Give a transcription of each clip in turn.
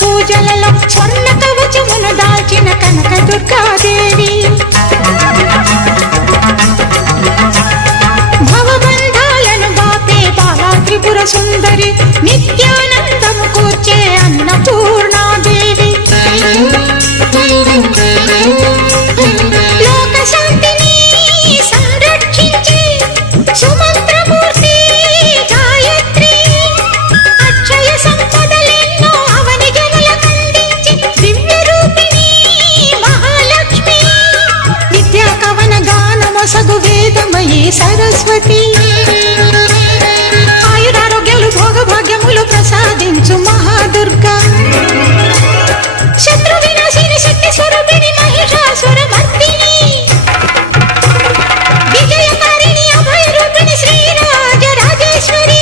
పూజలలో స్వర్ణ కవచమును దాల్చిన కనక దుర్గాదేవి భవబంధాలను బాపే బాలా త్రిపుర సుందరి నిత్యానందము కూర్చే అన్నపూర్ణాదేవి లోక శాంతిని సంరక్షించే సుమంత్రమూర్తి గాయత్రి అక్షయ సంపదలెన్నో అవని జనులకందించి దివ్య రూపిణి మహాలక్ష్మి విద్యా కవన గానమొసగు వేదమయీ సరస్వతి ఆయురారోగ్యాలు భోగభాగ్యములు ప్రసాదించు మహాదుర్గా శత్రు వినాశిని శక్తి స్వరూపిణి మహిషాసుర మర్దిని విజయకారిణి అభయ రూపిణి శ్రీరాజ రాజేశ్వరి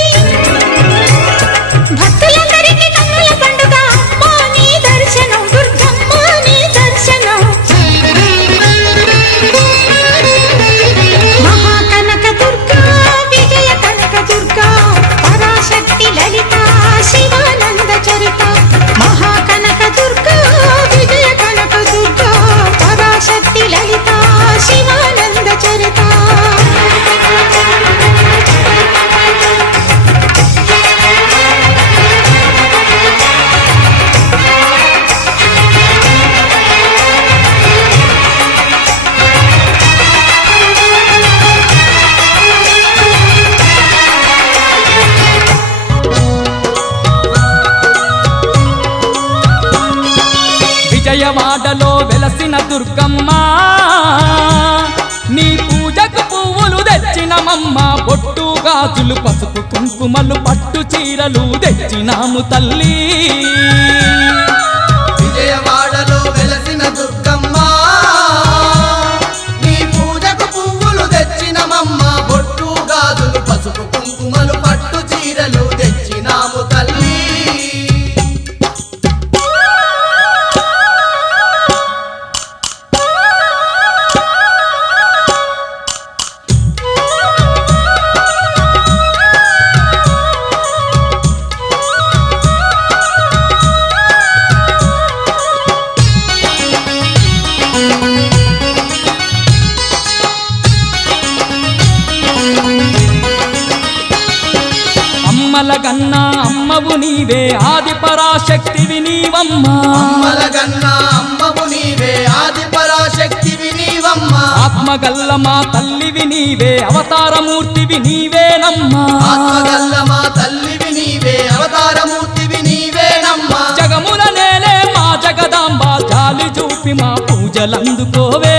భక్తులందరికీ కన్నుల పండుగ అమ్మా నీ దర్శనం దుర్గమ్మ నీ దర్శనం మహాకనక దుర్గా విజయ కనక దుర్గా పరాశక్తి లలిత శివానంద చరిత మహాకనక దుర్గా విజయ కనక దుర్గా పరాశక్తి లలిత శివానంద చరిత విజయవాడలో వెలసిన దుర్గమ్మ నీ పూజకు పువ్వులు తెచ్చినమమ్మ బొట్టు గాజులు పసుపు కుంకుమలు పట్టు చీరలు తెచ్చినాము తల్లి విజయవాడలో వెలసిన దుర్గమ్మ నీ పూజకు పువ్వులు తెచ్చినమమ్మ బొట్టు గాజులు పసుపు కుంకుమలు పట్టు చీరలు తెచ్చినాము తల్లి అమ్మల గన్నా అమ్మవు నీవే ఆది పరాశక్తివి నీవమ్మా అమ్మల గన్నా అమ్మవు నీవే ఆది పరాశక్తివి నీవమ్మా ఆత్మగల్ల మా తల్లివి నీవే అవతారమూర్తివి నీవేనమ్మా ఆత్మగల్ల మా తల్లివి నీవే అవతారమూర్తివి నీవేనమ్మా జగముల నేలే మా జగదాంబ జాలి చూపి మా పూజలందుకోవే